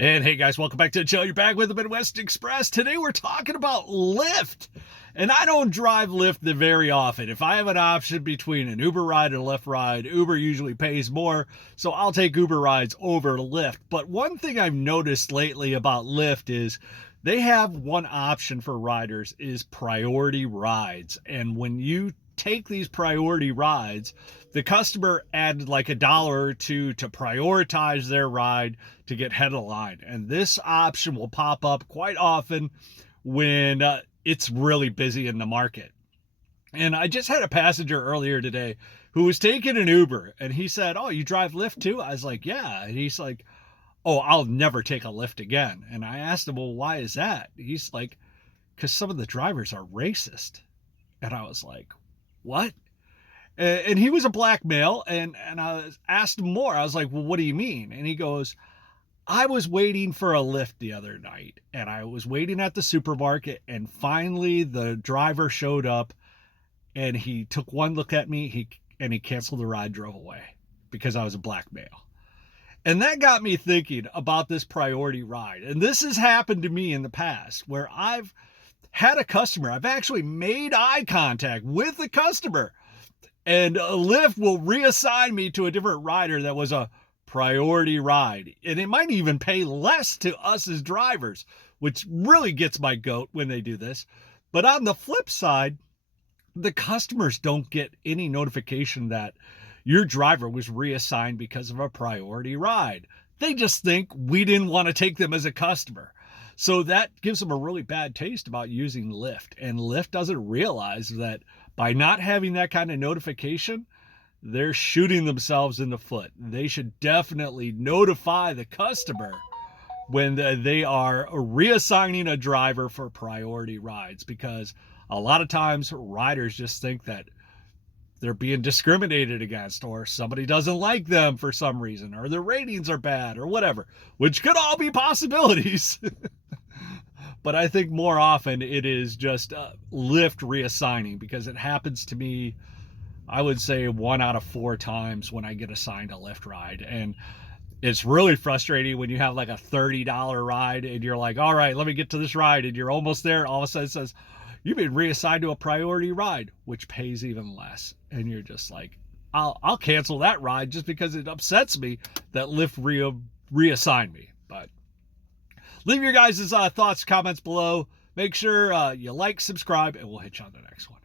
And hey guys, welcome back to the show. You're back with the Midwest Express. Today we're talking about Lyft. And I don't drive Lyft very often. If I have an option between an Uber ride and a Lyft ride, Uber usually pays more, so I'll take Uber rides over Lyft. But one thing I've noticed lately about Lyft is they have one option for riders is priority rides. And when you take these priority rides, the customer added like $1 or $2 to prioritize their ride to get head of line. And this option will pop up quite often when it's really busy in the market. And I just had a passenger earlier today who was taking an Uber, and he said, "Oh, you drive Lyft too?" I was like, "Yeah." And he's like, "Oh, I'll never take a Lyft again." And I asked him, "Well, why is that?" He's like, "Because some of the drivers are racist." And I was like, "What?" And he was a black male, and I asked him more. I was like, "Well, what do you mean?" And he goes, "I was waiting for a Lyft the other night, and I was waiting at the supermarket, and finally the driver showed up, and he took one look at me, he canceled the ride, drove away because I was a black male." And that got me thinking about this priority ride. And this has happened to me in the past where I've had a customer, I've actually made eye contact with the customer, and Lyft will reassign me to a different rider that was a priority ride. And it might even pay less to us as drivers, which really gets my goat when they do this. But on the flip side, the customers don't get any notification that your driver was reassigned because of a priority ride. They just think we didn't want to take them as a customer. So that gives them a really bad taste about using Lyft. And Lyft doesn't realize that by not having that kind of notification, they're shooting themselves in the foot. They should definitely notify the customer when they are reassigning a driver for priority rides, because a lot of times riders just think that they're being discriminated against, or somebody doesn't like them for some reason, or their ratings are bad, or whatever, which could all be possibilities. But I think more often it is just Lyft reassigning, because it happens to me, I would say 1 out of 4 times when I get assigned a Lyft ride. And it's really frustrating when you have like a $30 ride and you're like, "All right, let me get to this ride," and you're almost there. All of a sudden it says, "You've been reassigned to a priority ride," which pays even less. And you're just like, I'll cancel that ride just because it upsets me that Lyft reassigned me. But leave your guys' thoughts, comments below. Make sure you like, subscribe, and we'll hit you on the next one.